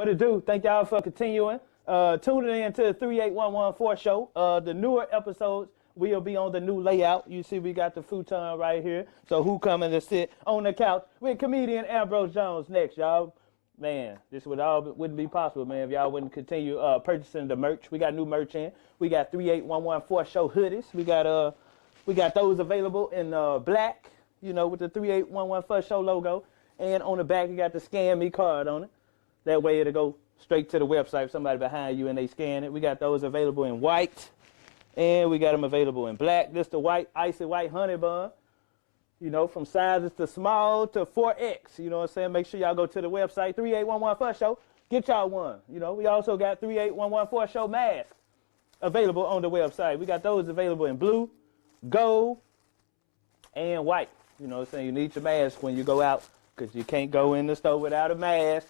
What it do? Thank y'all for continuing. Tuning in to the 38114 show. The newer episodes will be on the new layout. You see we got the futon right here. So who coming to sit on the couch with comedian Ambrose Jones next, y'all? Man, this wouldn't be possible, man, if y'all wouldn't continue purchasing the merch. We got new merch in. We got 38114 show hoodies. We got those available in black, you know, with the 38114 show logo. And on the back, you got the Scan Me card on it. That way it'll go straight to the website if somebody behind you and they scan it. We got those available in white, and we got them available in black. This the white, icy white honey bun. You know, from sizes to small to 4X. You know what I'm saying? Make sure y'all go to the website, 38114 show. Get y'all one. You know, we also got 38114 show masks available on the website. We got those available in blue, gold, and white. You know what I'm saying? You need your mask when you go out, because you can't go in the store without a mask.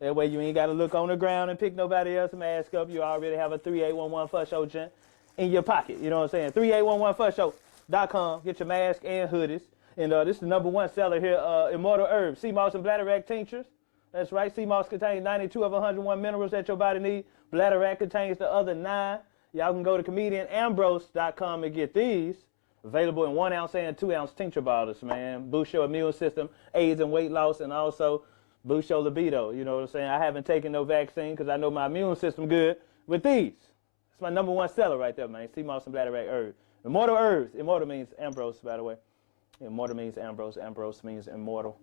That way you ain't got to look on the ground and pick nobody else's mask up. You already have a 38114 show gent in your pocket. You know what I'm saying? 38114show.com. Get your mask and hoodies. And this is the #1 seller here, Immortal Herbs, Seamoss and Bladderwack tinctures. That's right. Seamoss contains 92 of 101 minerals that your body needs. Bladderwack contains the other 9. Y'all can go to comedianambrose.com and get these. Available in 1 ounce and 2 ounce tincture bottles, man. Boost your immune system, aids in weight loss, and also boost your libido. You know what I'm saying? I haven't taken no vaccine because I know my immune system good with these. It's my #1 seller right there, man. Seamoss and Bladderwack Herbs. Immortal Herbs. Immortal means Ambrose, by the way. Immortal means Ambrose. Ambrose means immortal.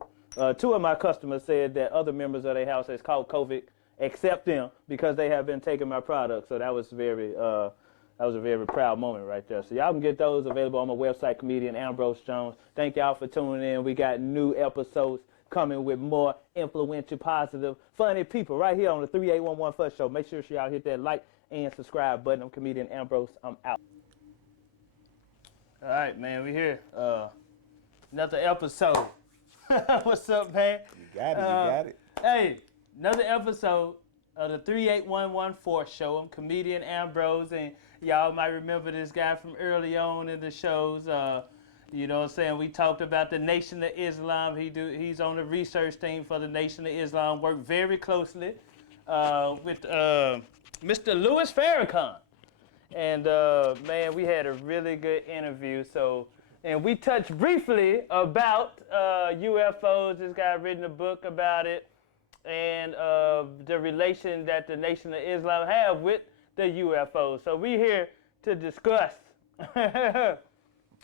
2 of my customers said that other members of their house has caught COVID except them because they have been taking my products. So that was a very proud moment right there. So y'all can get those available on my website, comedian Ambrose Jones. Thank y'all for tuning in. We got new episodes coming with more influential, positive, funny people right here on the 38114 show. Make sure y'all hit that like and subscribe button. I'm comedian Ambrose. I'm out. All right, man, we here. Another episode. What's up, man? You got it. Hey, another episode of the 38114 show. I'm comedian Ambrose, and y'all might remember this guy from early on in the shows. You know what I'm saying? We talked about the Nation of Islam. He's on the research team for the Nation of Islam. Worked very closely with Mr. Louis Farrakhan. And man, we had a really good interview. And we touched briefly about UFOs. This guy written a book about it, and the relation that the Nation of Islam have with the UFOs. So we here to discuss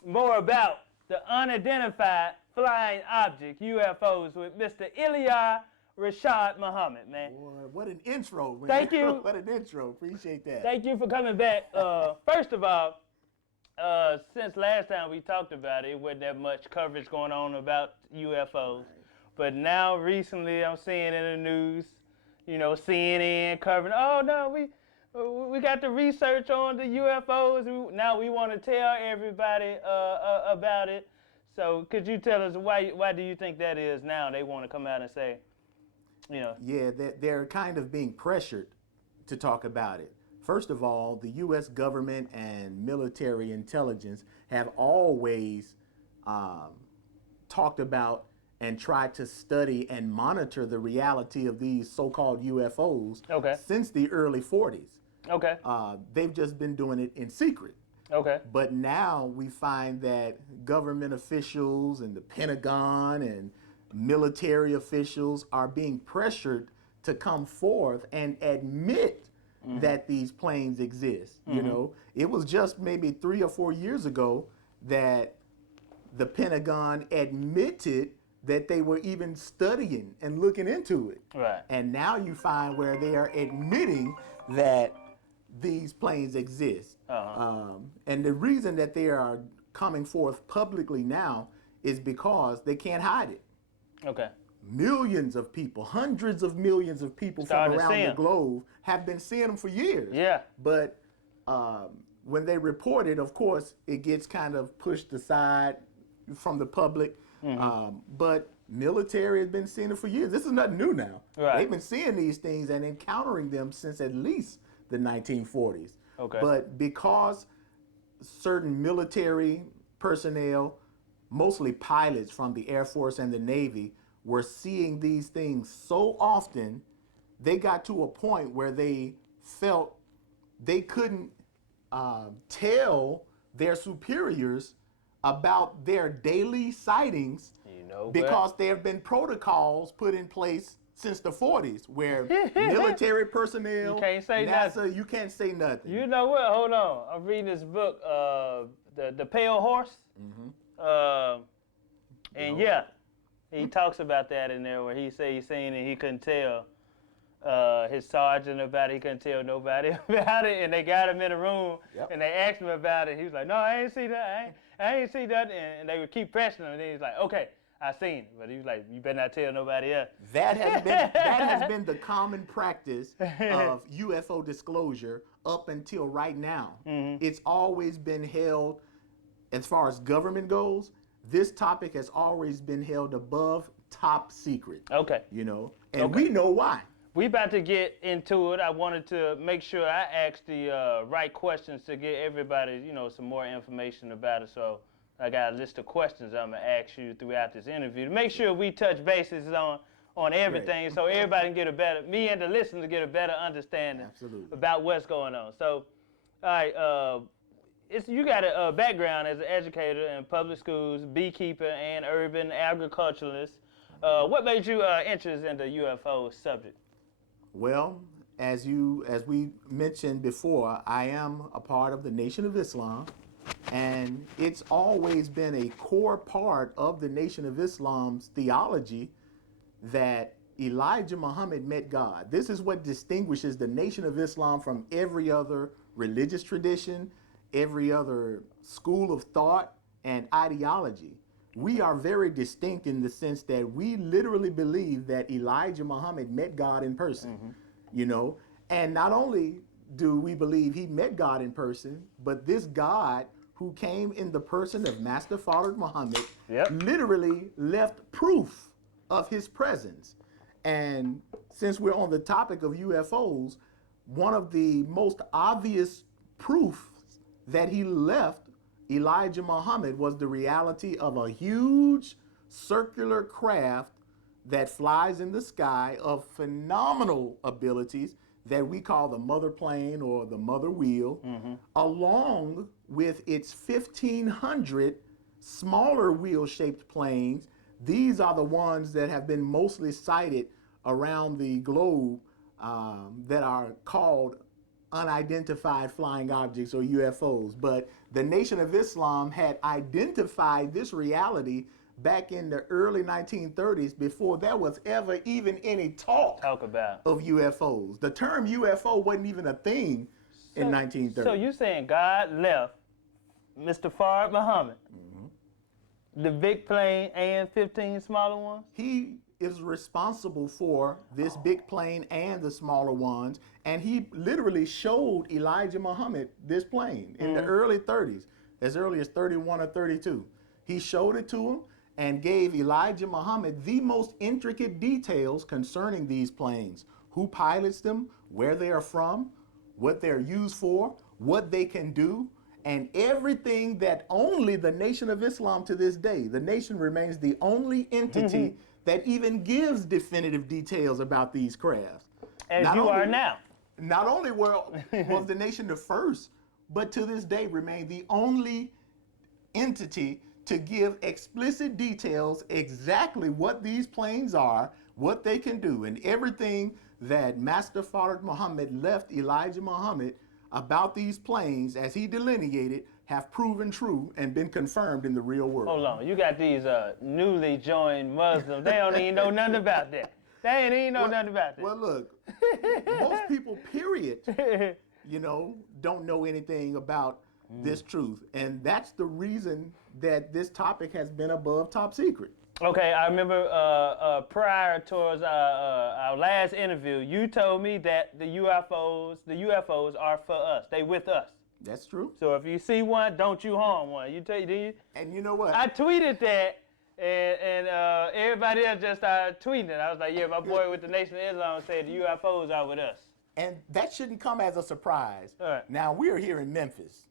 more about the unidentified flying object, UFOs, with Mr. Iliah Rashad Muhammad, man. Boy, what an intro, man. Thank you. What an intro. Appreciate that. Thank you for coming back. First of all, since last time we talked about it, it wasn't that much coverage going on about UFOs. Right. But now recently I'm seeing in the news, you know, CNN covering, oh no, we got the research on the UFOs. Now we want to tell everybody about it. So could you tell us why do you think that is now? They want to come out and say, you know. Yeah, they're kind of being pressured to talk about it. First of all, the U.S. government and military intelligence have always talked about and tried to study and monitor the reality of these so-called UFOs since the early 40s. Okay. They've just been doing it in secret. Okay. But now we find that government officials and the Pentagon and military officials are being pressured to come forth and admit that these planes exist. You know, it was just maybe 3 or 4 years ago that the Pentagon admitted that they were even studying and looking into it. Right. And now you find where they are admitting that these planes exist. And the reason that they are coming forth publicly now is because they can't hide it. Okay. Millions of people, hundreds of millions of people from around the globe have been seeing them for years. Yeah. But when they report it, of course, it gets kind of pushed aside from the public. But military has been seeing it for years. This is nothing new now. Right. They've been seeing these things and encountering them since at least the 1940s. Okay. But because certain military personnel, mostly pilots from the Air Force and the Navy, were seeing these things so often they got to a point where they felt they couldn't tell their superiors about their daily sightings, because there have been protocols put in place since the 40s where military personnel, you can't say NASA, nothing. you can't say nothing. You know what? Hold on. I'm reading this book, the Pale Horse. And yeah, he talks about that in there where he said he seen it, he couldn't tell his sergeant about it, he couldn't tell nobody about it, and they got him in a room and they asked him about it. He was like, no, I ain't see that, I ain't see that, and they would keep pressing him, and then he's like, okay, I seen it, but he was like, you better not tell nobody else. That has been the common practice of UFO disclosure up until right now. It's always been held, as far as government goes, this topic has always been held above top secret. Okay. You know, and we know why. We about to get into it. I wanted to make sure I asked the right questions to get everybody, you know, some more information about it. So I got a list of questions I'm gonna ask you throughout this interview to make sure we touch bases on everything, so everybody can get a better, me and the listeners get a better understanding about what's going on. So, all right, you got a background as an educator in public schools, beekeeper, and urban agriculturalist. What made you interested in the UFO subject? Well, as we mentioned before, I am a part of the Nation of Islam, and it's always been a core part of the Nation of Islam's theology that Elijah Muhammad met God. This is what distinguishes the Nation of Islam from every other religious tradition, every other school of thought and ideology. We are very distinct in the sense that we literally believe that Elijah Muhammad met God in person, you know, and not only do we believe he met God in person, but this God who came in the person of Master Father Muhammad literally left proof of his presence. And since we're on the topic of UFOs, one of the most obvious proof that he left Elijah Muhammad was the reality of a huge circular craft that flies in the sky of phenomenal abilities that we call the mother plane or the mother wheel, along with its 1,500 smaller wheel-shaped planes. These are the ones that have been mostly sighted around the globe that are called unidentified flying objects or UFOs. But the Nation of Islam had identified this reality back in the early 1930s before there was ever even any talk about of UFOs. The term UFO wasn't even a thing in 1930. So you're saying God left Mr. Fard Muhammad, the big plane and 15 smaller ones? He is responsible for this big plane and the smaller ones, and he literally showed Elijah Muhammad this plane in the early 30s, as early as 31 or 32. He showed it to him and gave Elijah Muhammad the most intricate details concerning these planes: who pilots them, where they are from, what they're used for, what they can do, and everything that only the Nation of Islam to this day, the nation remains the only entity that even gives definitive details about these crafts. As you are now. Not only was the nation the first, but to this day remain the only entity to give explicit details exactly what these planes are, what they can do, and everything that Master Father Muhammad left Elijah Muhammad about these planes as he delineated have proven true and been confirmed in the real world. Hold on, you got these newly joined Muslims. They don't even know nothing about that. They ain't even know nothing about that. Well, look, most people, period, you know, don't know anything about this truth. And that's the reason that this topic has been above top secret. Okay, I remember prior towards our last interview, you told me that the UFOs are for us. They with us. That's true. So if you see one, don't you harm one. You did you? And you know what? I tweeted that, and everybody else just started tweeting it. I was like, yeah, my boy with the Nation of Islam said the UFOs are with us. And that shouldn't come as a surprise. All right. Now, we're here in Memphis,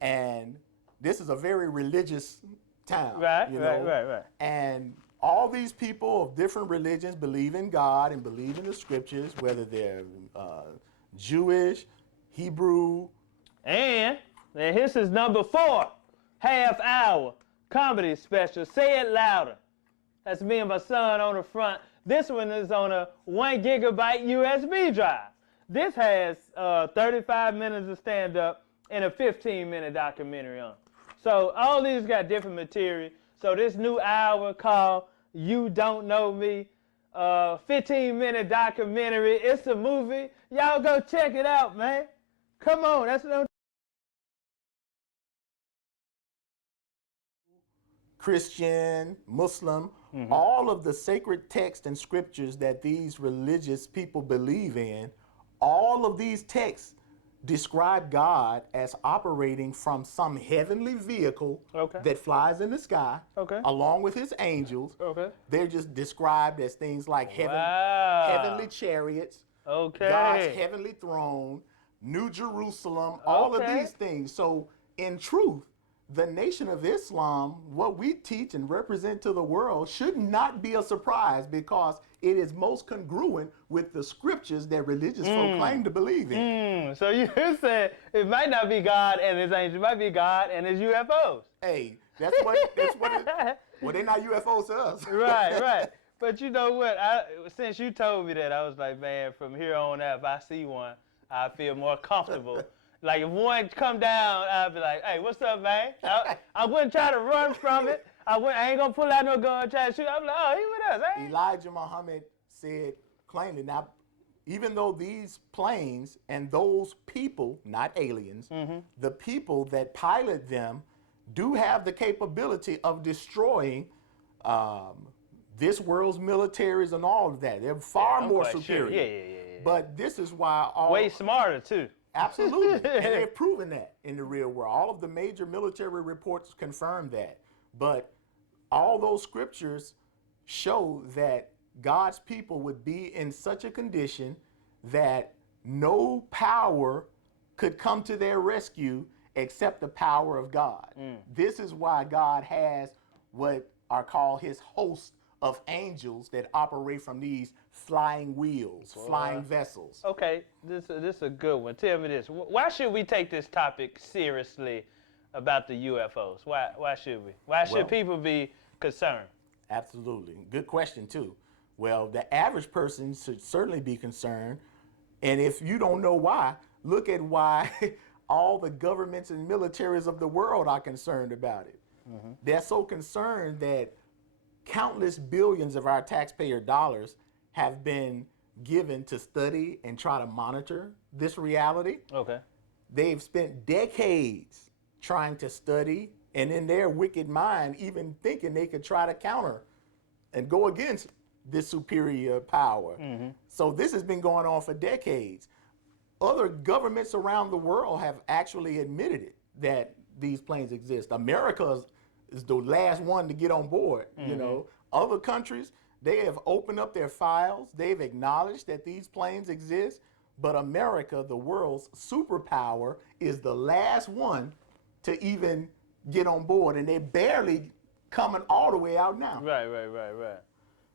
and this is a very religious town. Right, you know? right. And all these people of different religions believe in God and believe in the scriptures, whether they're Jewish, Hebrew. And this is number 4, half-hour comedy special. Say it louder. That's me and my son on the front. This one is on a 1 gigabyte USB drive. This has 35 minutes of stand-up and a 15-minute documentary on it. So all these got different material. So this new hour called You Don't Know Me, 15-minute documentary. It's a movie. Y'all go check it out, man. Come on, that's what I'm... Christian, Muslim, all of the sacred texts and scriptures that these religious people believe in, all of these texts describe God as operating from some heavenly vehicle that flies in the sky, along with his angels. They're just described as things like heavenly chariots, God's heavenly throne, New Jerusalem, all of these things. So in truth, the Nation of Islam, what we teach and represent to the world, should not be a surprise because it is most congruent with the scriptures that religious folk claim to believe in. So you said it might not be God and his angels, it might be God and his UFOs. Hey, that's what well, they're not UFOs to us. Right. But you know what? Since you told me that, I was like, man, from here on out, if I see one, I feel more comfortable. Like if one come down, I'd be like, hey, what's up, man? I wouldn't try to run from it. I ain't gonna pull out no gun and try to shoot. I'm like, oh, he with us, eh? Elijah Muhammad claimed it. Now, even though these planes and those people, not aliens, the people that pilot them do have the capability of destroying this world's militaries and all of that. They're far more superior. Sure. Yeah. But this is why way smarter too. Absolutely. And they've proven that in the real world. All of the major military reports confirm that. But all those scriptures show that God's people would be in such a condition that no power could come to their rescue except the power of God. This is why God has what are called his host of angels that operate from these flying wheels, flying vessels. Okay, this is a good one. Tell me this. Why should we take this topic seriously about the UFOs? Why should we? Why should people be concerned? Absolutely. Good question, too. Well, the average person should certainly be concerned. And if you don't know why, look at why all the governments and militaries of the world are concerned about it. They're so concerned that countless billions of our taxpayer dollars have been given to study and try to monitor this reality. They've spent decades trying to study, and in their wicked mind, even thinking they could try to counter and go against this superior power. So this has been going on for decades. Other governments around the world have actually admitted it, that these planes exist. America is the last one to get on board. You know, other countries, they have opened up their files. They've acknowledged that these planes exist. But America, the world's superpower, is the last one to even get on board. And they're barely coming all the way out now. Right.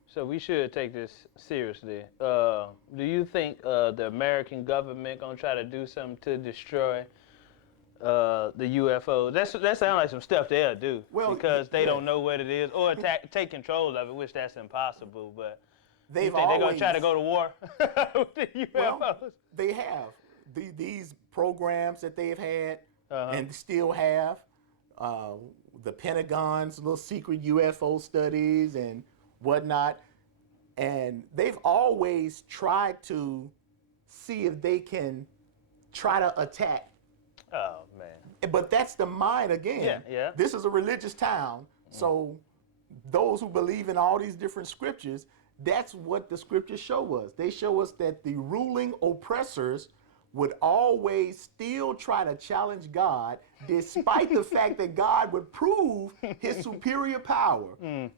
So we should take this seriously. Do you think the American government gonna try to do something to destroy the UFOs? That sounds like some stuff they'll do, because they don't know what it is, or take control of it, which that's impossible. But they're gonna try to go to war with the UFOs? Well, they have these programs that they've had and still have. The Pentagon's little secret UFO studies and whatnot, and they've always tried to see if they can try to attack. Oh man! But that's the mind again. Yeah. This is a religious town, so those who believe in all these different scriptures, that's what the scriptures show us. They show us that the ruling oppressors would always still try to challenge God, despite the fact that God would prove his superior power.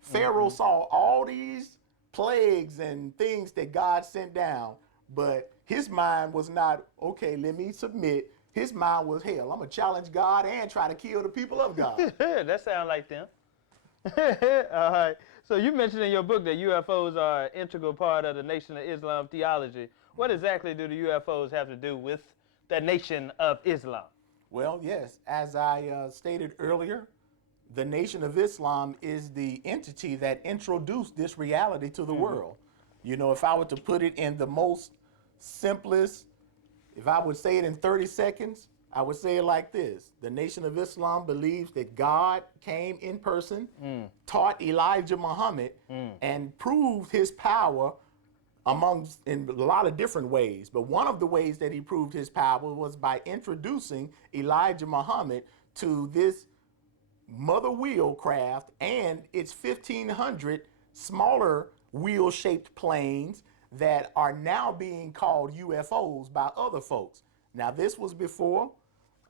Pharaoh saw all these plagues and things that God sent down, but his mind was not, okay, let me submit. His mind was, hell, I'm going to challenge God and try to kill the people of God. That sounds like them. All right. So you mentioned in your book that UFOs are an integral part of the Nation of Islam theology. What exactly do the UFOs have to do with the Nation of Islam? Well, yes, as I stated earlier, the Nation of Islam is the entity that introduced this reality to the world. You know, if I were to put it in the most simplest, if I would say it in 30 seconds, I would say it like this. The Nation of Islam believes that God came in person, taught Elijah Muhammad, and proved his power in a lot of different ways. But one of the ways that he proved his power was by introducing Elijah Muhammad to this mother wheel craft and its 1,500 smaller wheel-shaped planes that are now being called UFOs by other folks. Now, this was before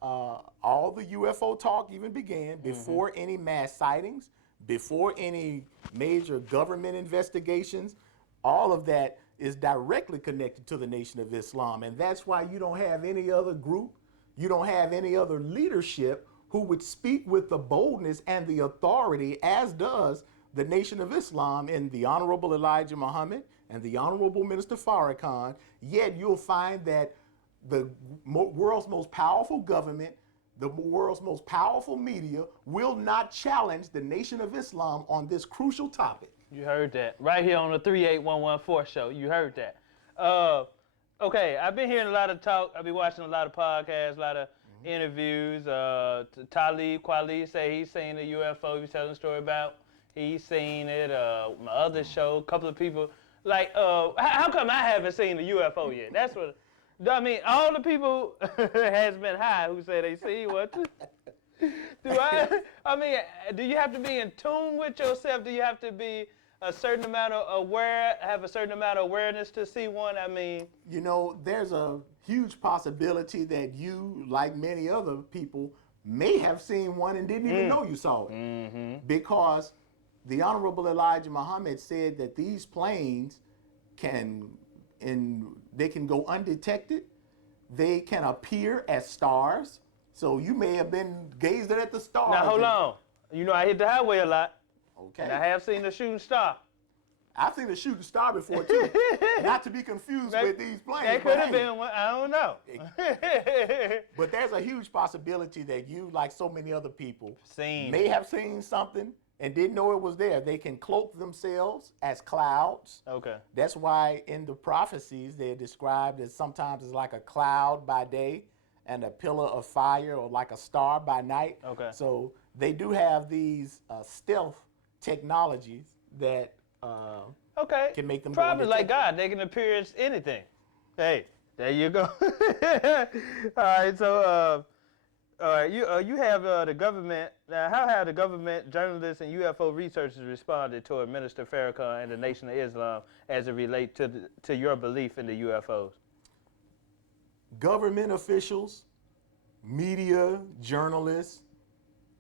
all the UFO talk even began, before any mass sightings, before any major government investigations. All of that is directly connected to the Nation of Islam. And that's why you don't have any other group, you don't have any other leadership who would speak with the boldness and the authority as does the Nation of Islam in the Honorable Elijah Muhammad and the Honorable Minister Farrakhan. Yet you'll find that the world's most powerful government, the world's most powerful media will not challenge the Nation of Islam on this crucial topic. You heard that. Right here on the 38114 show. You heard that. Okay, I've been hearing a lot of talk. I've been watching a lot of podcasts, a lot of interviews. Talib Kweli say he's seen a UFO. He was telling a story about he's seen it. My other show, a couple of people. Like, how come I haven't seen a UFO yet? That's what, I mean, all the people has been high who say they see what. I mean, do you have to be in tune with yourself? Do you have to be a certain amount of have a certain amount of awareness to see one? I mean, you know, there's a huge possibility that you, like many other people, may have seen one and didn't even know you saw it. Because the Honorable Elijah Muhammad said that these planes they can go undetected. They can appear as stars. So you may have been gazing at the stars. Now, hold on. You know, I hit the highway a lot. Okay. And I have seen the shooting star. I've seen a shooting star before, too. Not to be confused with these planes. That could have been one. I don't know. But there's a huge possibility that you, like so many other people, may have seen something and didn't know it was there. They can cloak themselves as clouds. Okay. That's why in the prophecies, they're described as sometimes as like a cloud by day and a pillar of fire, or like a star by night. Okay. So they do have these stealth technologies that can make them probably like God. They can appear as anything. Hey, there you go. All right. So, you have the government. Now, how have the government, journalists, and UFO researchers responded toward Minister Farrakhan and the Nation of Islam as it relates to your belief in the UFOs? Government officials, media, journalists,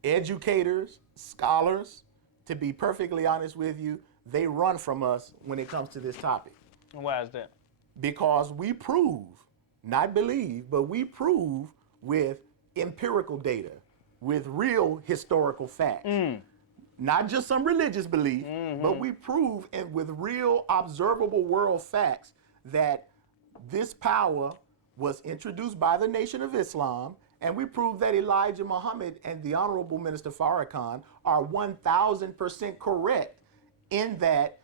educators, scholars, to be perfectly honest with you, they run from us when it comes to this topic. And why is that? Because we prove, not believe, but we prove with empirical data, with real historical facts. Not just some religious belief, but we prove with real observable world facts that this power was introduced by the Nation of Islam, and we prove that Elijah Muhammad and the Honorable Minister Farrakhan are 1,000% correct in that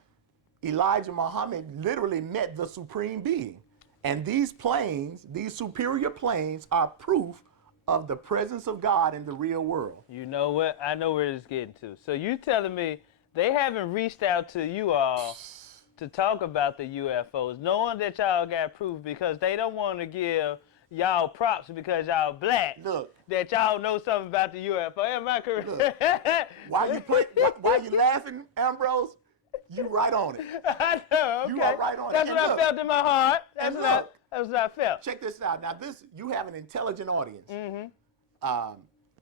Elijah Muhammad literally met the Supreme Being. And these planes, these superior planes, are proof of the presence of God in the real world. You know what? I know where this is getting to. So you telling me they haven't reached out to you all to talk about the UFOs, knowing that y'all got proof, because they don't want to give y'all props because y'all black. Look, that y'all know something about the UFO. Am I correct? Look, while you laughing, Ambrose, you right on it. I know. Okay. You are right on That's it. what I felt in my heart. That's what I felt. Check this out. Now, you have an intelligent audience.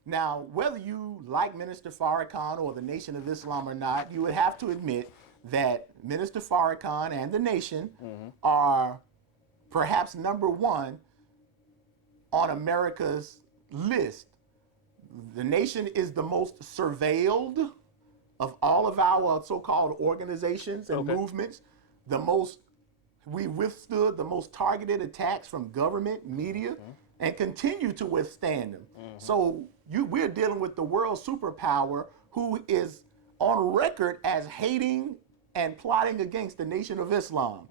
Now, whether you like Minister Farrakhan or the Nation of Islam or not, you would have to admit that Minister Farrakhan and the Nation are perhaps number one on America's list. The Nation is the most surveilled of all of our so-called organizations and movements, we withstood the most targeted attacks from government, media, and continue to withstand them. So we're dealing with the world superpower who is on record as hating and plotting against the Nation of Islam.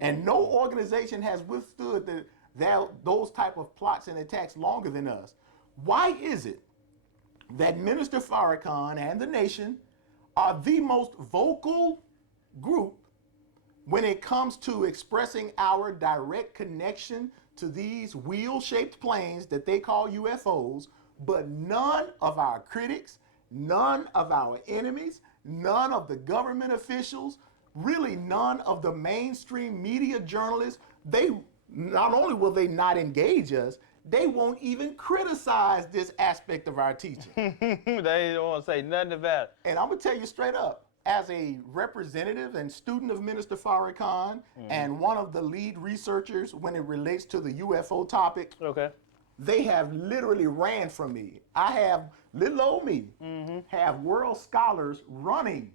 And no organization has withstood those type of plots and attacks longer than us. Why is it that Minister Farrakhan and the Nation are the most vocal group when it comes to expressing our direct connection to these wheel-shaped planes that they call UFOs, but none of our critics, none of our enemies, none of the government officials, really none of the mainstream media journalists, they not only will they not engage us, they won't even criticize this aspect of our teaching. They don't want to say nothing about it. And I'm going to tell you straight up, as a representative and student of Minister Farrakhan and one of the lead researchers when it relates to the UFO topic, they have literally ran from me. I have, little old me, have world scholars running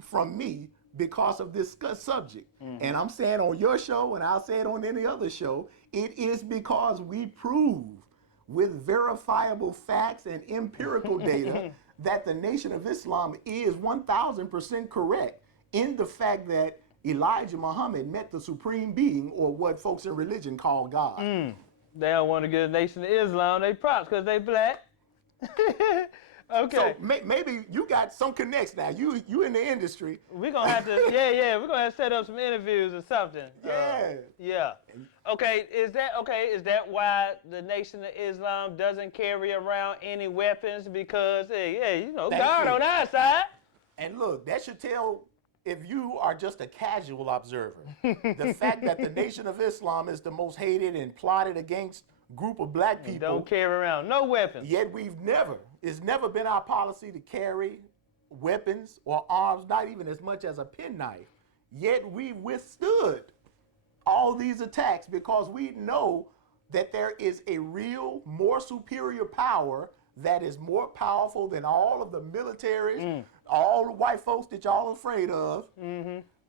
from me because of this subject. And I'm saying on your show, and I'll say it on any other show, it is because we prove with verifiable facts and empirical data that the Nation of Islam is 1,000% correct in the fact that Elijah Muhammad met the supreme being, or what folks in religion call God. They don't want to give the Nation of Islam they props because they black. So maybe you got some connects now. You in the industry. We're going to have to, we're going to have to set up some interviews or something. Yeah. Okay, is that why the Nation of Islam doesn't carry around any weapons? Because, God on our side. And look, that should tell, if you are just a casual observer, the fact that the Nation of Islam is the most hated and plotted against group of black people. Don't carry around no weapons. Yet it's never been our policy to carry weapons or arms, not even as much as a penknife. Yet we withstood all these attacks because we know that there is a real, more superior power that is more powerful than all of the militaries, all the white folks that y'all are afraid of,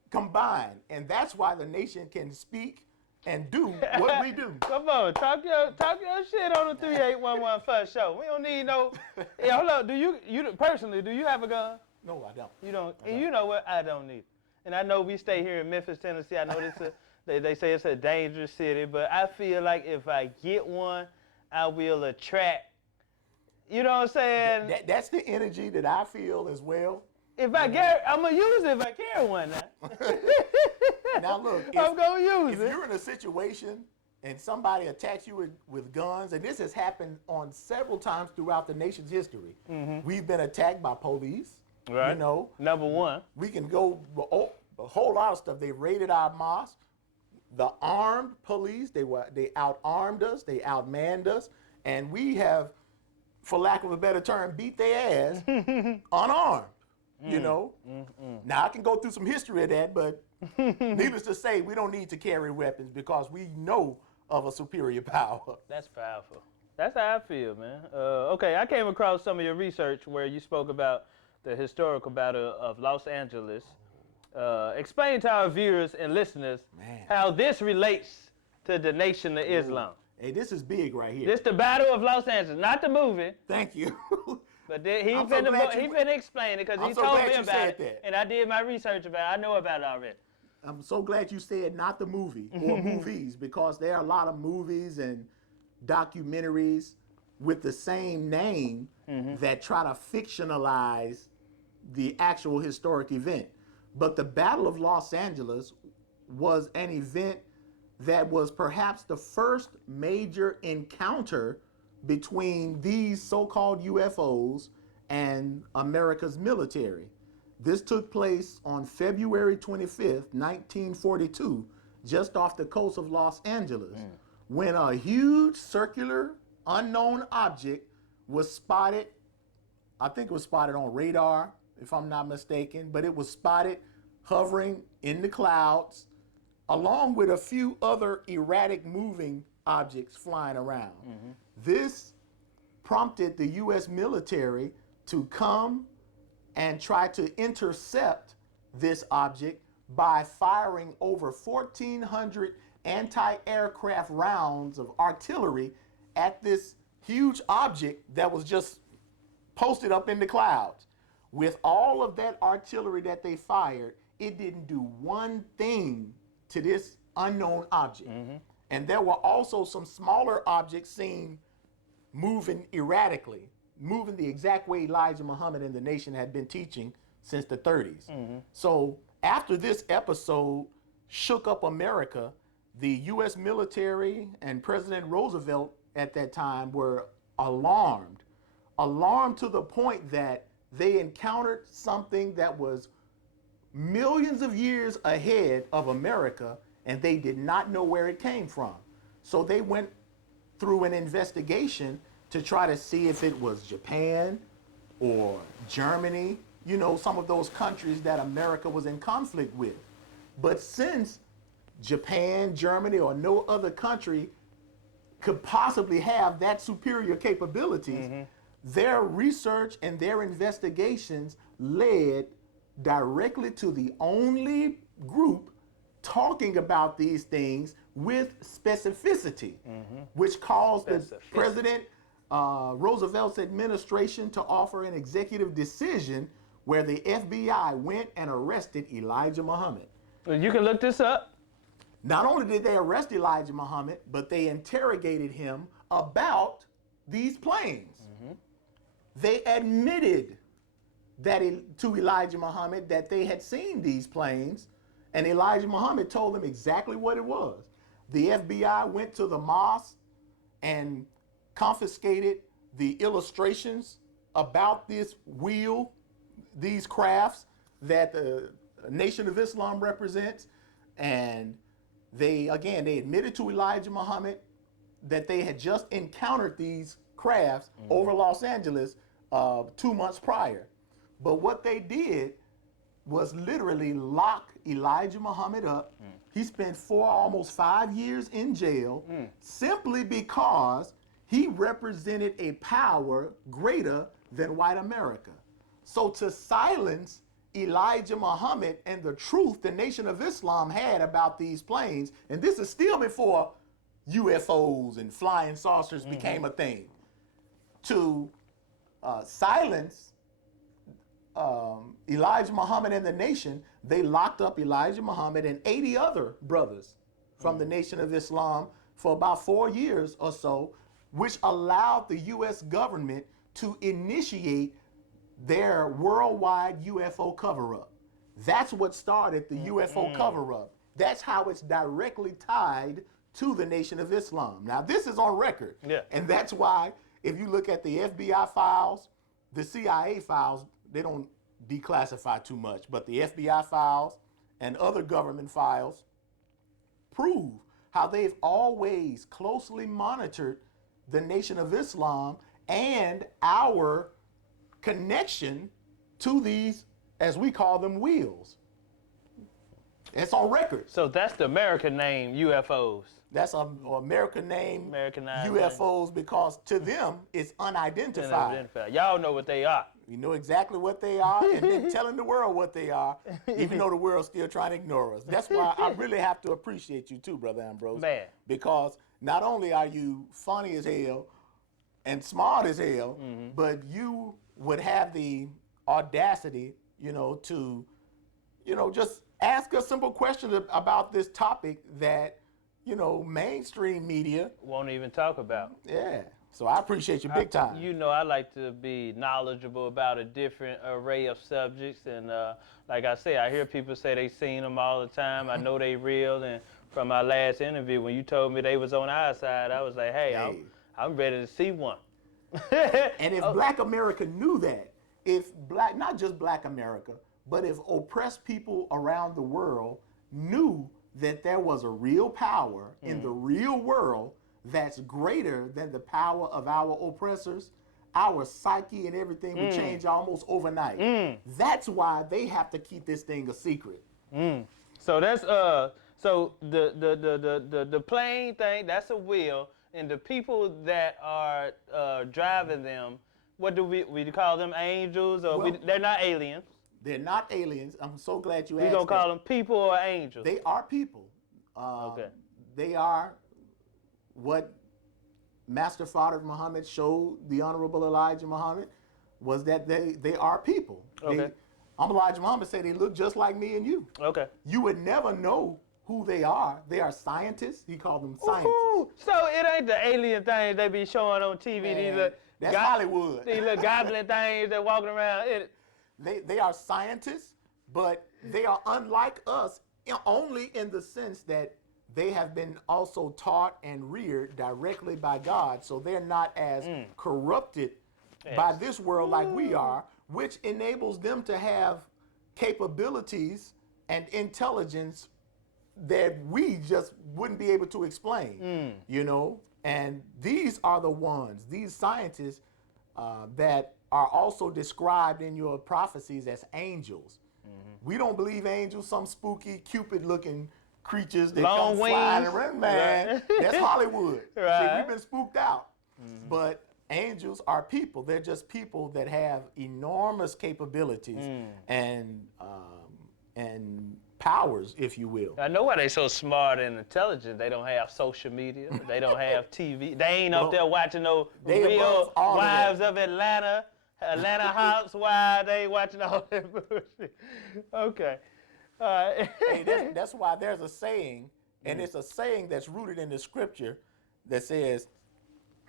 combined. And that's why the nation can speak and do what we do. Come on, talk your shit on the 3811 First Show. We don't need no. Hey, hold up. Do you personally, do you have a gun? No, I don't. You don't. And you know what? I don't need. And I know we stay here in Memphis, Tennessee. I know they say it's a dangerous city, but I feel like if I get one, I will attract. You know what I'm saying? That's the energy that I feel as well. If I get, I'm gonna use it if I carry one now. Now look, I'm gonna use it. If you're in a situation and somebody attacks you with guns, and this has happened on several times throughout the nation's history, we've been attacked by police. Right. You know, number one. We can go a whole lot of stuff. They raided our mosque. The armed police, they out-armed us, they outmanned us, and we have, for lack of a better term, beat their ass unarmed. You know? Now I can go through some history of that, but needless to say, we don't need to carry weapons because we know of a superior power. That's powerful. That's how I feel, man. Okay, I came across some of your research where you spoke about the historical battle of Los Angeles. Explain to our viewers and listeners how this relates to the Nation of Islam. Hey, this is big right here. This the Battle of Los Angeles, not the movie. Thank you. But he finna explain it because he told me about it, and I did my research about it. I know about it already. I'm so glad you said not the movie or movies, because there are a lot of movies and documentaries with the same name that try to fictionalize the actual historic event. But the Battle of Los Angeles was an event that was perhaps the first major encounter between these so-called UFOs and America's military. This took place on February 25th, 1942, just off the coast of Los Angeles, when a huge circular unknown object was spotted. I think it was spotted on radar, if I'm not mistaken, but it was spotted hovering in the clouds, along with a few other erratic moving objects flying around. This prompted the U.S. military to come and tried to intercept this object by firing over 1,400 anti-aircraft rounds of artillery at this huge object that was just posted up in the clouds. With all of that artillery that they fired, it didn't do one thing to this unknown object. And there were also some smaller objects seen moving erratically, moving the exact way Elijah Muhammad and the nation had been teaching since the 30s. So after this episode shook up America, the U.S. military and President Roosevelt at that time were alarmed to the point that they encountered something that was millions of years ahead of America, and they did not know where it came from. So they went through an investigation to try to see if it was Japan or Germany, you know, some of those countries that America was in conflict with. But since Japan, Germany, or no other country could possibly have that superior capabilities, their research and their investigations led directly to the only group talking about these things with specificity, which caused the President Roosevelt's administration to offer an executive decision where the FBI went and arrested Elijah Muhammad. Well, you can look this up. Not only did they arrest Elijah Muhammad, but they interrogated him about these planes. They admitted that to Elijah Muhammad that they had seen these planes, and Elijah Muhammad told them exactly what it was. The FBI went to the mosque and confiscated the illustrations about this wheel, these crafts that the Nation of Islam represents, and they admitted to Elijah Muhammad that they had just encountered these crafts over Los Angeles 2 months prior. But what they did was literally lock Elijah Muhammad up. He spent almost 5 years in jail simply because he represented a power greater than white America. So to silence Elijah Muhammad and the truth the Nation of Islam had about these planes, and this is still before UFOs and flying saucers became a thing, to silence Elijah Muhammad and the nation, they locked up Elijah Muhammad and 80 other brothers from the Nation of Islam for about 4 years or so, which allowed the U.S. government to initiate their worldwide UFO cover-up. That's what started the UFO cover-up. That's how it's directly tied to the Nation of Islam. Now, this is on record. And that's why, if you look at the FBI files, the CIA files, they don't declassify too much, but the FBI files and other government files prove how they've always closely monitored the Nation of Islam and our connection to these, as we call them, wheels. It's on record. So that's the American name, UFOs. That's an American name, Americanized UFOs, because to them, it's unidentified. Unidentified. Y'all know what they are. We know exactly what they are, and then telling the world what they are, even though the world's still trying to ignore us. That's why I really have to appreciate you too, Brother Ambrose. Man. Because not only are you funny as hell and smart as hell, but you would have the audacity, to, just ask a simple question about this topic that, mainstream media won't even talk about. Yeah. So I appreciate you big time. I like to be knowledgeable about a different array of subjects. And like I say, I hear people say they seen them all the time. I know they real. And from my last interview, when you told me they was on our side, I was like, hey. I'm ready to see one. And if Black America knew that, not just Black America, but if oppressed people around the world knew that there was a real power in the real world that's greater than the power of our oppressors, our psyche and everything would change almost overnight. That's why they have to keep this thing a secret. So that's so the plane thing, that's a wheel, and the people that are driving them, What do we call them? Angels, or Well, they're not aliens. They're not aliens. I'm so glad you asked. We gonna call them people or angels? They are people. Okay. They are what Master Father Muhammad showed the Honorable Elijah Muhammad was that they are people. Okay. Elijah Muhammad said they look just like me and you. Okay. You would never know who they are. They are scientists. He called them scientists. Ooh, so it ain't the alien things they be showing on TV. Man, that's Hollywood. These little goblin things that walking around. They are scientists, but they are unlike us only in the sense that they have been also taught and reared directly by God. So they're not as corrupted by this world like we are, which enables them to have capabilities and intelligence that we just wouldn't be able to explain, you know? And these are the ones, these scientists that are also described in your prophecies as angels. We don't believe angels, some spooky, Cupid-looking creatures that Long come flying wings. around. Man, Right. that's Hollywood. Right. See, we've been spooked out. But angels are people. They're just people that have enormous capabilities and powers, if you will. I know why they so smart and intelligent. They don't have social media. They don't have TV. They ain't up there watching no they Real above all of Wives that. of Atlanta Housewives. They ain't watching all that bullshit. Okay. All right. Hey, that's why there's a saying, and it's a saying that's rooted in the scripture that says,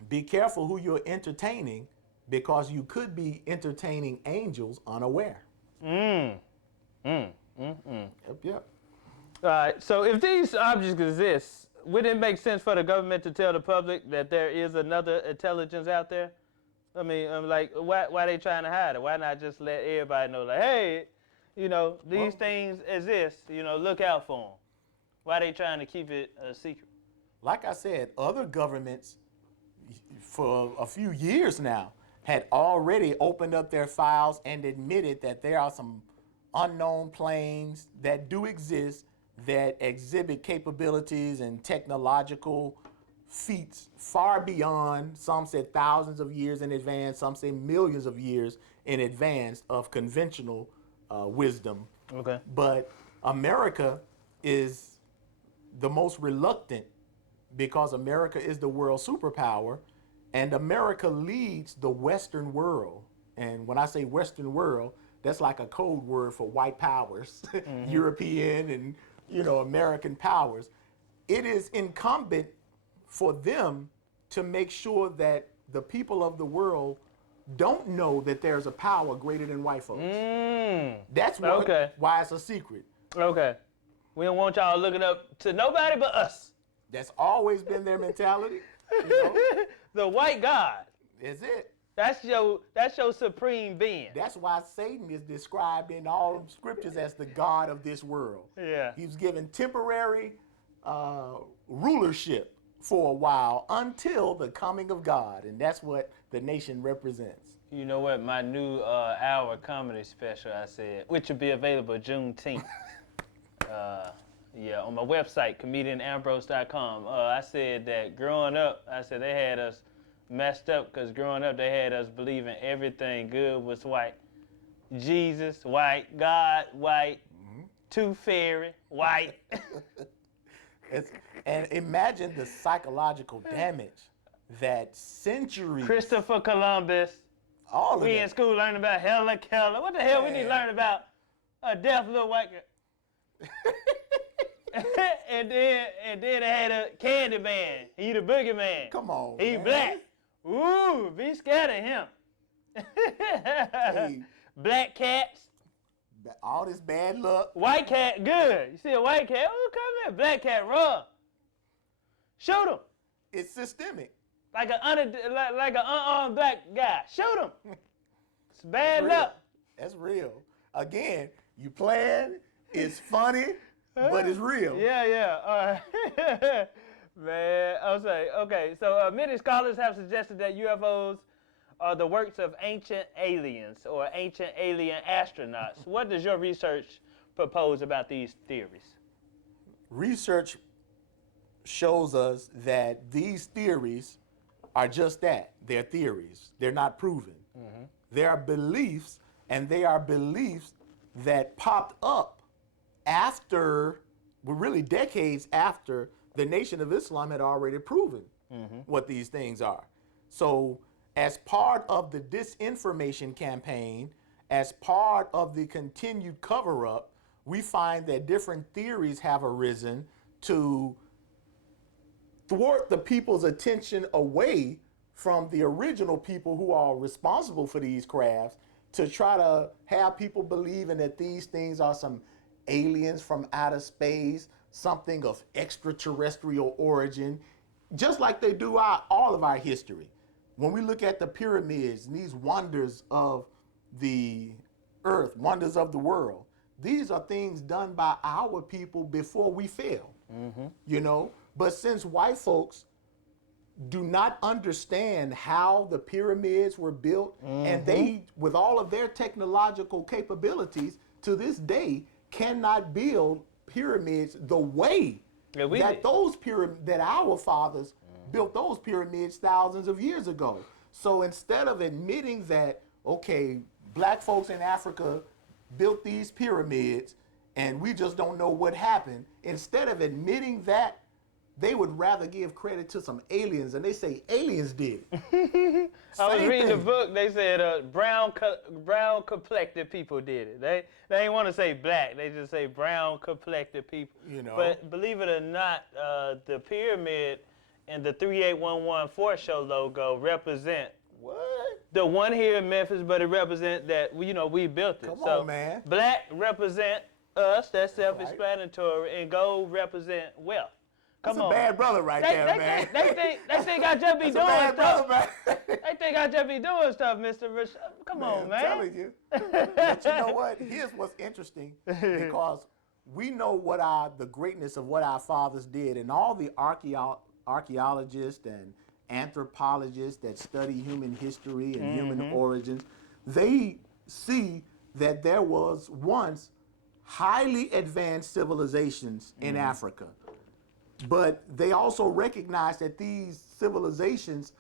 be careful who you're entertaining because you could be entertaining angels unaware. Yep. All right, so if these objects exist, would it make sense for the government to tell the public that there is another intelligence out there? I mean, I'm like, why they trying to hide it? Why not just let everybody know, like, hey, you know, these things exist, you know, look out for them. Why they trying to keep it a secret? Like I said, other governments for a few years now had already opened up their files and admitted that there are some unknown planes that do exist that exhibit capabilities and technological feats far beyond, some said thousands of years in advance, some say millions of years in advance of conventional wisdom. Okay. But America is the most reluctant because America is the world superpower and America leads the Western world. And when I say Western world, that's like a code word for white powers, European and, you know, American powers. It is incumbent for them to make sure that the people of the world don't know that there's a power greater than white folks. That's why it's a secret. Okay. We don't want y'all looking up to nobody but us. That's always been their mentality. You know? The white God. That's it. That's your supreme being. That's why Satan is described in all scriptures as the God of this world. Yeah. He was given temporary rulership for a while until the coming of God, and that's what the nation represents. You know what? My new hour comedy special, I said, which will be available Juneteenth. Yeah, on my website, comedianambrose.com. I said that growing up, I said they had us messed up because growing up they had us believing everything good was white. Jesus, white. God, white. Tooth Fairy, white. And imagine the psychological damage that centuries. Christopher Columbus. All of We that. in school learning about Helen Keller. What the hell we need to learn about? A deaf little white girl. and then they had a candy man. He the boogeyman. Come on. He man. black. Ooh, be scared of him. Hey. Black cats. All this bad luck. White cat, good. You see a white cat? Oh, come here. Black cat, run. Shoot him. It's systemic. Like an unarmed black guy. Shoot him. It's bad luck. That's real. Again, you playing, it's funny, but it's real. Yeah. All right. Man, I'll say, okay, so many scholars have suggested that UFOs are the works of ancient aliens or ancient alien astronauts. What does your research propose about these theories? Research shows us that these theories are just that. They're theories. They're not proven. They are beliefs, and they are beliefs that popped up after, well, really decades after the Nation of Islam had already proven what these things are. So as part of the disinformation campaign, as part of the continued cover-up, we find that different theories have arisen to thwart the people's attention away from the original people who are responsible for these crafts, to try to have people believing that these things are some aliens from outer space, something of extraterrestrial origin, just like they do all of our history. When we look at the pyramids and these wonders of the earth, wonders of the world, these are things done by our people before we fell, you know? But since white folks do not understand how the pyramids were built, and they, with all of their technological capabilities, to this day, cannot build pyramids the way that our fathers built those pyramids thousands of years ago. So instead of admitting that, okay, black folks in Africa built these pyramids and we just don't know what happened, instead of admitting that, they would rather give credit to some aliens, and they say aliens did it. I was reading the book. They said brown complected people did it. They ain't want to say black. They just say brown complected people. You know. But believe it or not, the pyramid and the 3811 Fort Show logo represent the one here in Memphis, but it represents that we built it. Come on, man. Black represent us. That's self-explanatory, and gold represent wealth. That's a bad brother right there, man. They think I just be doing stuff. Brother, man. They think I just be doing stuff, Mr. Rashad. Come on, man. I'm telling you. But you know what? Here's what's interesting, because we know the greatness of what our fathers did, and all the archaeologists and anthropologists that study human history and human origins, they see that there was once highly advanced civilizations in Africa. But they also recognize that these civilizations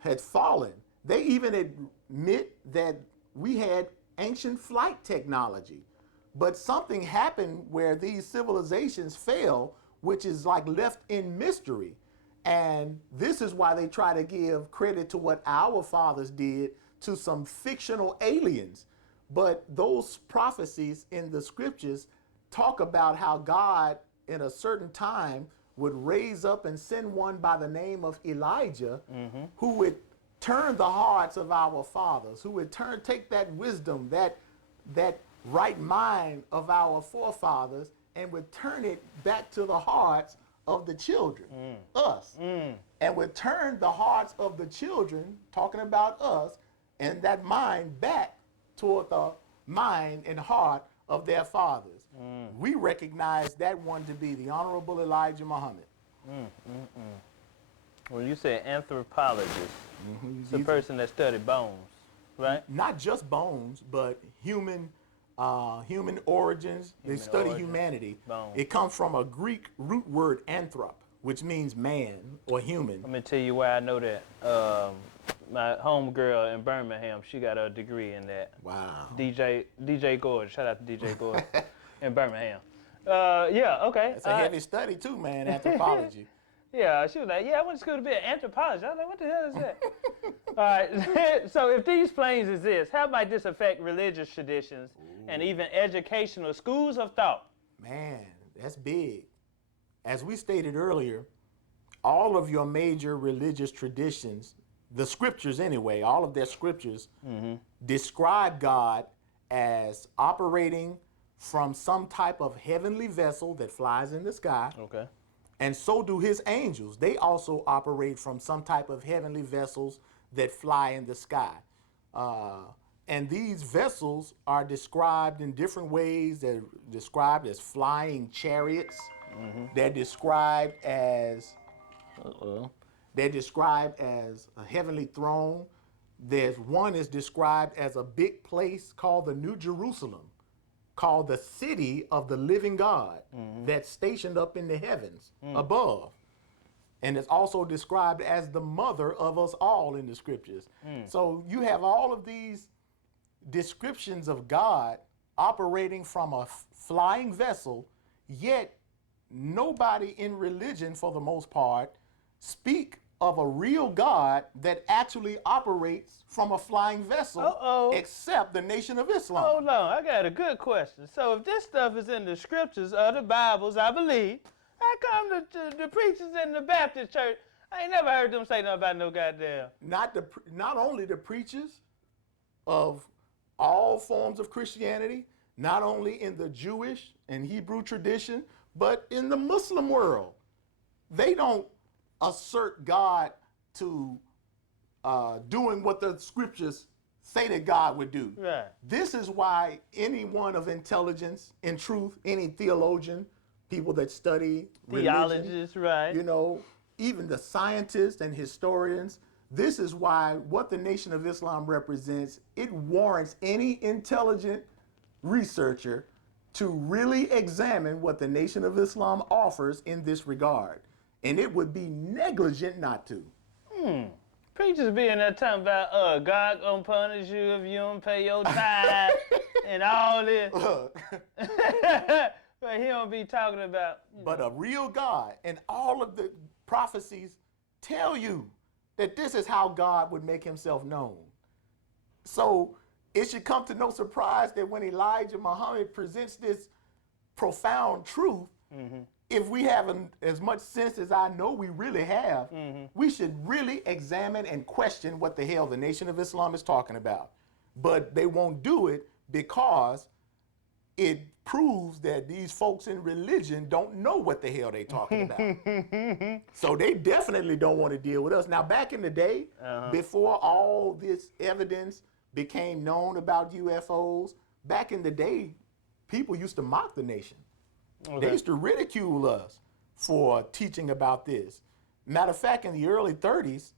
had fallen. They even admit that we had ancient flight technology. But something happened where these civilizations fell, which is like left in mystery. And this is why they try to give credit to what our fathers did to some fictional aliens. But those prophecies in the scriptures talk about how God, in a certain time, would raise up and send one by the name of Elijah, who would turn the hearts of our fathers, who would take that wisdom, that right mind of our forefathers, and would turn it back to the hearts of the children, us, and would turn the hearts of the children, talking about us, and that mind back toward the mind and heart of their fathers. We recognize that one to be the Honorable Elijah Muhammad. When you say anthropologist, it's a person that studied bones, right? Not just bones, but human origins. They study humanity. Bones. It comes from a Greek root word anthrop, which means man or human. Let me tell you why I know that. My homegirl in Birmingham, she got a degree in that. Wow. DJ Gordon, shout out to DJ Gordon in Birmingham. Yeah, okay. It's a heavy study too, man, anthropology. Yeah, she was like, I went to school to be an anthropologist. I was like, what the hell is that? All right, so if these planes exist, how might this affect religious traditions and even educational schools of thought? Man, that's big. As we stated earlier, all of your major religious traditions, the scriptures anyway, all of their scriptures describe God as operating from some type of heavenly vessel that flies in the sky. Okay. And so do his angels. They also operate from some type of heavenly vessels that fly in the sky. And these vessels are described in different ways. They're described as flying chariots. They're described as a heavenly throne. There's one is described as a big place called the New Jerusalem, called the city of the living God, that's stationed up in the heavens above. and it's also described as the mother of us all in the scriptures. So you have all of these descriptions of God operating from a flying vessel, yet nobody in religion, for the most part, speak of a real God that actually operates from a flying vessel, except the Nation of Islam. Hold on, I got a good question. So if this stuff is in the scriptures of the Bibles, I believe, how come the preachers in the Baptist church, I ain't never heard them say nothing about no goddamn. Not only the preachers of all forms of Christianity, not only in the Jewish and Hebrew tradition, but in the Muslim world. They don't assert God to doing what the scriptures say that God would do. Right. This is why anyone of intelligence and truth, any theologian, people that study Theologists, religion, right. you know, even the scientists and historians, this is why what the Nation of Islam represents, it warrants any intelligent researcher to really examine what the Nation of Islam offers in this regard. And it would be negligent not to. Preachers be in there talking about, God gonna punish you if you don't pay your tithe and all this. But he don't be talking about. But a real God, and all of the prophecies tell you that this is how God would make himself known. So it should come to no surprise that when Elijah Muhammad presents this profound truth, if we have as much sense as I know we really have, we should really examine and question what the hell the Nation of Islam is talking about. But they won't do it because it proves that these folks in religion don't know what the hell they talking about. So they definitely don't want to deal with us. Now, back in the day, before all this evidence became known about UFOs, back in the day, people used to mock the nation. They used to ridicule us for teaching about this. Matter of fact, in the early 30s,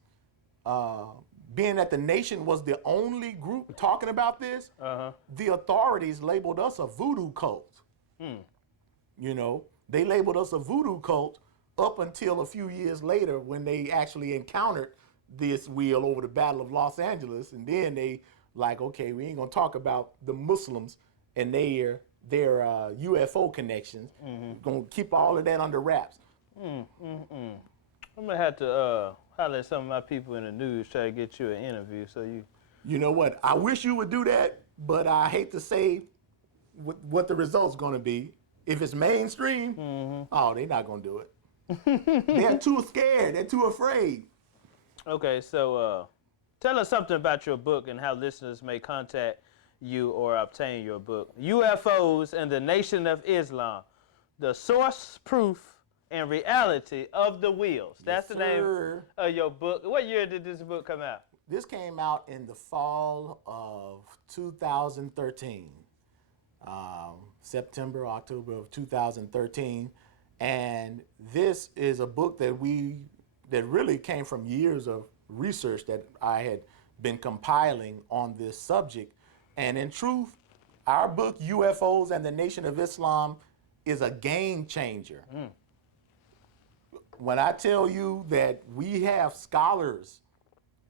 being that the nation was the only group talking about this, the authorities labeled us a voodoo cult. You know, they labeled us a voodoo cult up until a few years later when they actually encountered this wheel over the Battle of Los Angeles. And then they like, okay, we ain't gonna talk about the Muslims and their UFO connections. Gonna keep all of that under wraps. I'm gonna have to holler at some of my people in the news, try to get you an interview so you. You know what? I wish you would do that, but I hate to say what the result's gonna be. If it's mainstream, oh, they're not gonna do it. They're too scared. They're too afraid. Okay, so tell us something about your book and how listeners may contact you or obtain your book. UFOs and the Nation of Islam, the source, proof, and reality of the wheels. That's the name of your book. What year did this book come out? This came out in the fall of 2013. September, October of 2013. And this is a book that really came from years of research that I had been compiling on this subject. And in truth, our book, UFOs and the Nation of Islam, is a game changer. When I tell you that we have scholars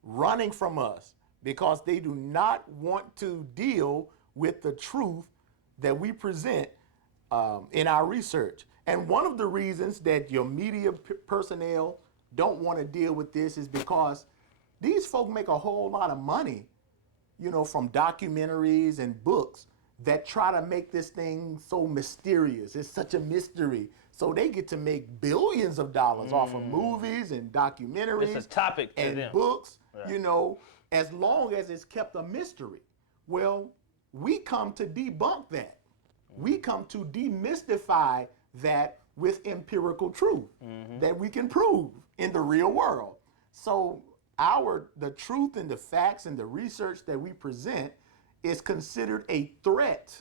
running from us because they do not want to deal with the truth that we present in our research. And one of the reasons that your media personnel don't want to deal with this is because these folk make a whole lot of money, you know, from documentaries and books that try to make this thing so mysterious. It's such a mystery. So they get to make billions of dollars off of movies and documentaries. It's a topic to and them. books, you know, as long as it's kept a mystery. Well, we come to debunk that. We come to demystify that with empirical truth that we can prove in the real world. So the truth and the facts and the research that we present is considered a threat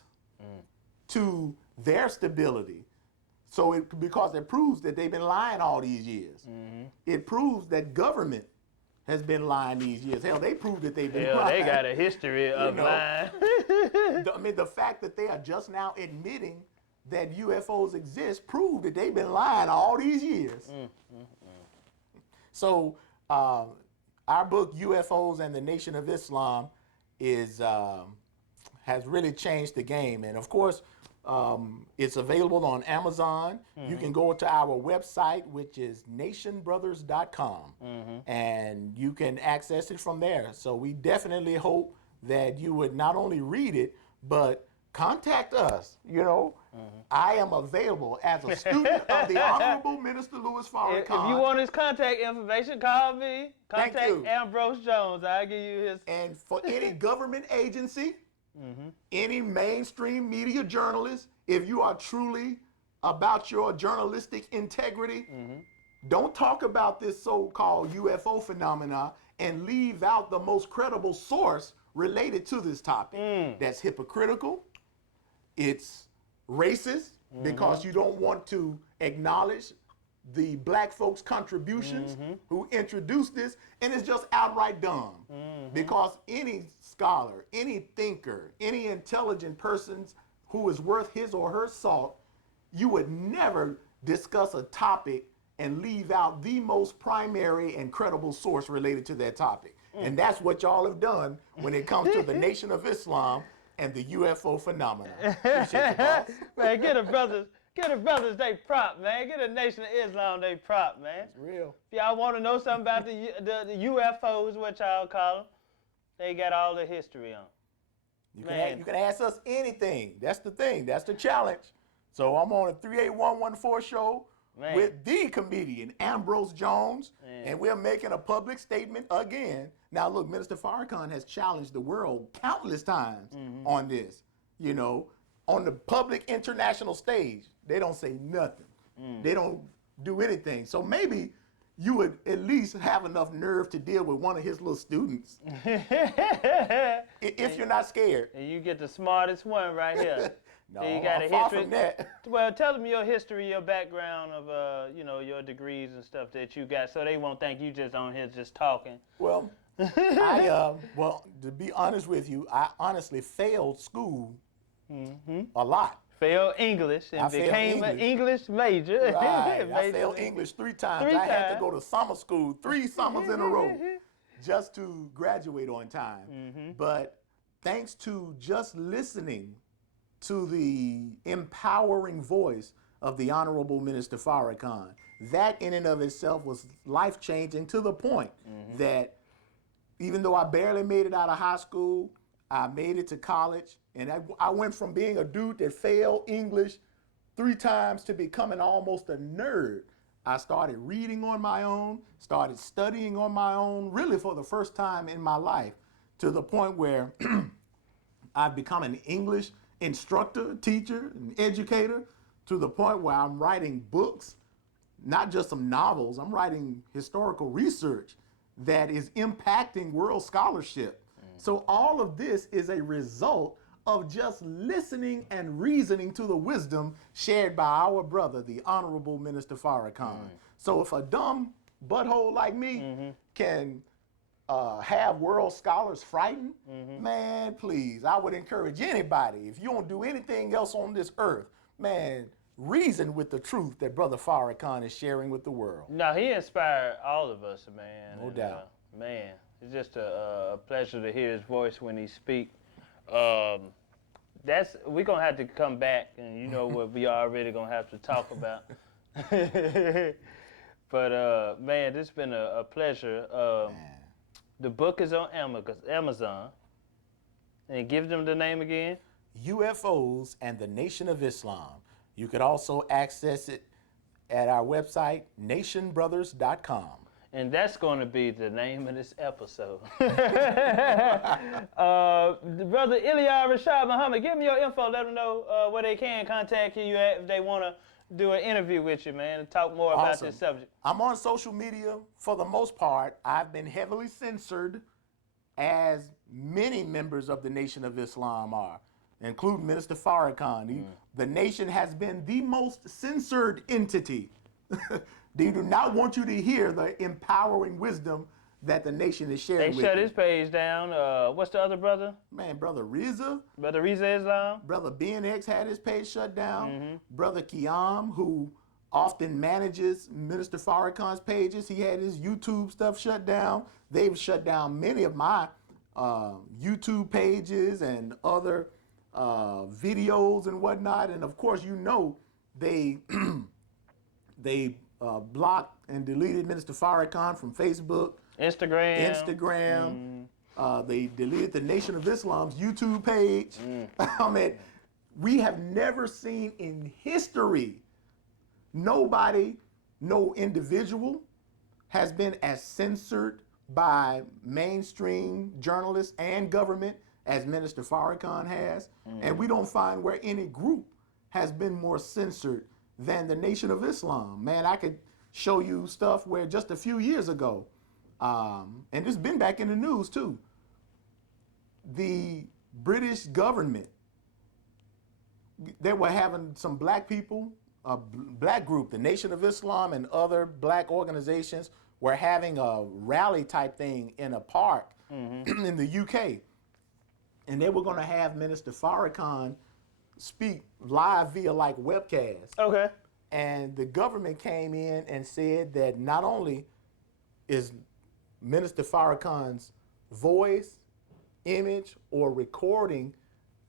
to their stability. So because it proves that they've been lying all these years. It proves that government has been lying these years. Hell, they proved that they've been lying. They got a history of lying. I mean, the fact that they are just now admitting that UFOs exist proved that they've been lying all these years. So our book, UFOs and the Nation of Islam, is has really changed the game. And of course, it's available on Amazon. You can go to our website, which is nationbrothers.com, and you can access it from there. So we definitely hope that you would not only read it, but contact us. You know, I am available as a student of the Honorable Minister Louis Farrakhan. If you want his contact information, call me. Thank Contact you. Ambrose Jones. I'll give you his. And for any government agency, any mainstream media journalist, if you are truly about your journalistic integrity, don't talk about this so-called UFO phenomena and leave out the most credible source related to this topic. That's hypocritical. It's racist because you don't want to acknowledge the black folks' contributions who introduced this, and it's just outright dumb. Because any scholar, any thinker, any intelligent person who is worth his or her salt, you would never discuss a topic and leave out the most primary and credible source related to that topic. And that's what y'all have done when it comes to the Nation of Islam and the UFO phenomena. Appreciate you, boss. Man, get the brothers they prop, man. Get the Nation of Islam they prop, man. It's real. If y'all want to know something about the UFOs, what y'all call them, they got all the history on. You can ask us anything. That's the thing. That's the challenge. So I'm on a 38114 show with the comedian Ambrose Jones, and we're making a public statement again. Now, look, Minister Farrakhan has challenged the world countless times on this. You know, on the public international stage, they don't say nothing. They don't do anything. So maybe you would at least have enough nerve to deal with one of his little students. If you're not scared. And you get the smartest one right here. No, you got I'm far from that. Well, tell them your history, your background of, your degrees and stuff that you got, so they won't think you just on here just talking. Well, to be honest with you, I honestly failed school a lot. Failed English and became an English major. Right. I failed English 3 times. I had to go to summer school 3 summers in a row just to graduate on time. But thanks to just listening to the empowering voice of the Honorable Minister Farrakhan, that in and of itself was life-changing to the point that even though I barely made it out of high school, I made it to college, and I went from being a dude that failed English 3 times to becoming almost a nerd. I started reading on my own, started studying on my own, really for the first time in my life, to the point where I've become an English instructor, teacher, and educator, to the point where I'm writing books, not just some novels. I'm writing historical research that is impacting world scholarship. So all of this is a result of just listening and reasoning to the wisdom shared by our brother, the Honorable Minister Farrakhan. So if a dumb butthole like me can have world scholars frightened, man, please, I would encourage anybody, if you don't do anything else on this earth, man, reason with the truth that Brother Farrakhan is sharing with the world. No, he inspired all of us, man. No doubt. Man, it's just a pleasure to hear his voice when he speaks. We're gonna have to come back, and you know what we already gonna have to talk about. But man, this has been a pleasure. The book is on Amazon. And give them the name again. UFOs and the Nation of Islam. You could also access it at our website, nationbrothers.com. And that's going to be the name of this episode. Brother Iliah Rashad Muhammad, give me your info. Let them know where they can contact you at if they want to do an interview with you, man, and talk more about this subject. I'm on social media for the most part. I've been heavily censored, as many members of the Nation of Islam are, including Minister Farrakhan. The nation has been the most censored entity. They do not want you to hear the empowering wisdom that the nation is sharing with you. They shut his page down. What's the other brother? Man, Brother Reza. Brother Reza Islam. Brother BNX had his page shut down. Brother Kiam, who often manages Minister Farrakhan's pages. He had his YouTube stuff shut down. They've shut down many of my YouTube pages and other videos and whatnot. And of course, they blocked and deleted Minister Farrakhan from Facebook, Instagram. They deleted the Nation of Islam's YouTube page. I mean, we have never seen in history, nobody, no individual has been as censored by mainstream journalists and government as Minister Farrakhan has. And we don't find where any group has been more censored than the Nation of Islam. Man, I could show you stuff where just a few years ago, and it's been back in the news too, the British government, they were having some black people, a black group, the Nation of Islam and other black organizations were having a rally type thing in a park in the UK. And they were going to have Minister Farrakhan speak live via like webcast. Okay. And the government came in and said that not only is Minister Farrakhan's voice, image, or recording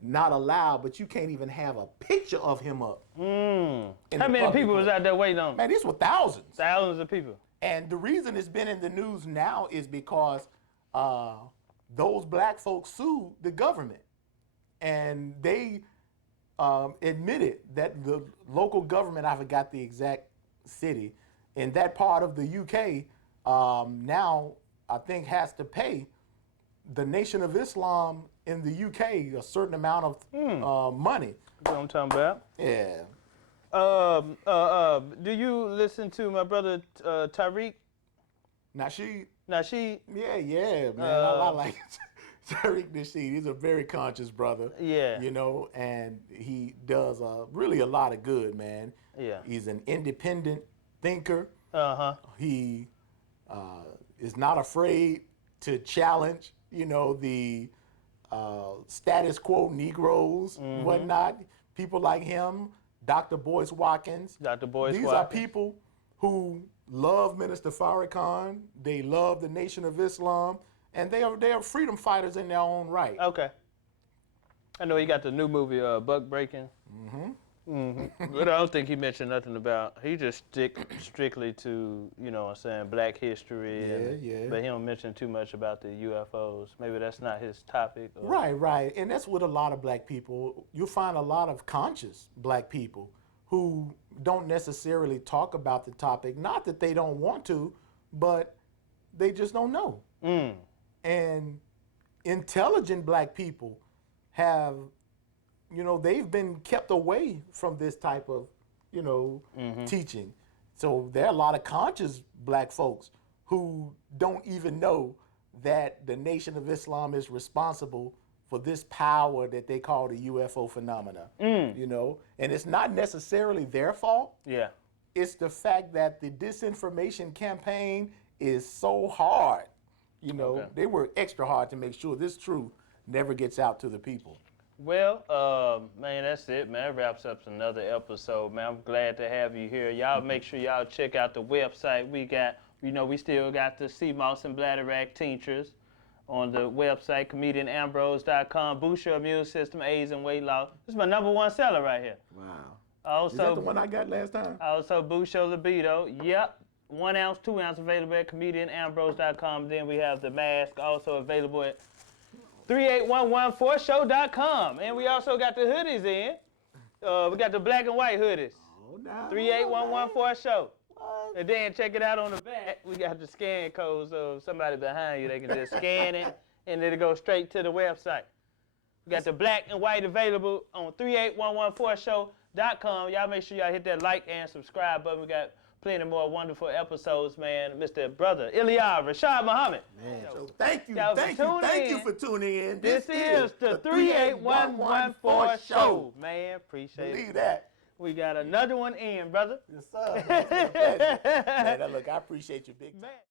not allowed, but you can't even have a picture of him up. How many people was out there waiting on him? Man, these were thousands. Thousands of people. And the reason it's been in the news now is because those black folks sued the government. And they admitted that the local government, I forgot the exact city, in that part of the UK, now I think has to pay the Nation of Islam in the UK a certain amount of money. That's what I'm talking about. Yeah. Do you listen to my brother Tariq? Nasheed? Nasheed? Yeah, man. I like Tariq Nasheed. He's a very conscious brother. Yeah. You know, and he does really a lot of good, man. Yeah. He's an independent thinker. Uh-huh. He is not afraid to challenge, the status quo Negroes and whatnot. People like him, Dr. Boyce Watkins. Dr. Boyce These Watkins. are people who love Minister Farrakhan. They love the Nation of Islam, and they are freedom fighters in their own right. Okay. I know he got the new movie, Buck Breaking. But I don't think he mentioned nothing about, he just stick strictly to, black history. Yeah. But he don't mention too much about the UFOs. Maybe that's not his topic. Or... Right. And that's with a lot of black people. You'll find a lot of conscious black people who don't necessarily talk about the topic. Not that they don't want to, but they just don't know. And intelligent black people have, they've been kept away from this type of, teaching. So there are a lot of conscious black folks who don't even know that the Nation of Islam is responsible for this power that they call the UFO phenomena, and it's not necessarily their fault. Yeah. It's the fact that the disinformation campaign is so hard. They work extra hard to make sure this truth never gets out to the people. Well, man, that's it, man. That wraps up another episode, man. I'm glad to have you here. Y'all make sure y'all check out the website. We got, we still got the Seamoss and Bladderwack tinctures on the website, comedianambrose.com. Boost your immune system, AIDS, and weight loss. This is my #1 seller right here. Wow. Also, is that the one I got last time? Also, boost your libido. Yep. 1 ounce, 2 ounce available at comedianambrose.com. Then we have the mask also available at 38114show.com. And we also got the hoodies in. We got the black and white hoodies. Oh, no. 38114show. And then check it out on the back. We got the scan code, so if somebody behind you, they can just scan it, and it'll go straight to the website. We got the black and white available on 38114show.com. Y'all make sure y'all hit that like and subscribe button. We got plenty more wonderful episodes, man. Mr. Brother Iliah Rashad Muhammad. Man, so thank you for tuning in. This is the 38114 show, man. Appreciate it. Believe that. We got another one in, brother. Yes, sir. Man, look, I appreciate you big time. Man.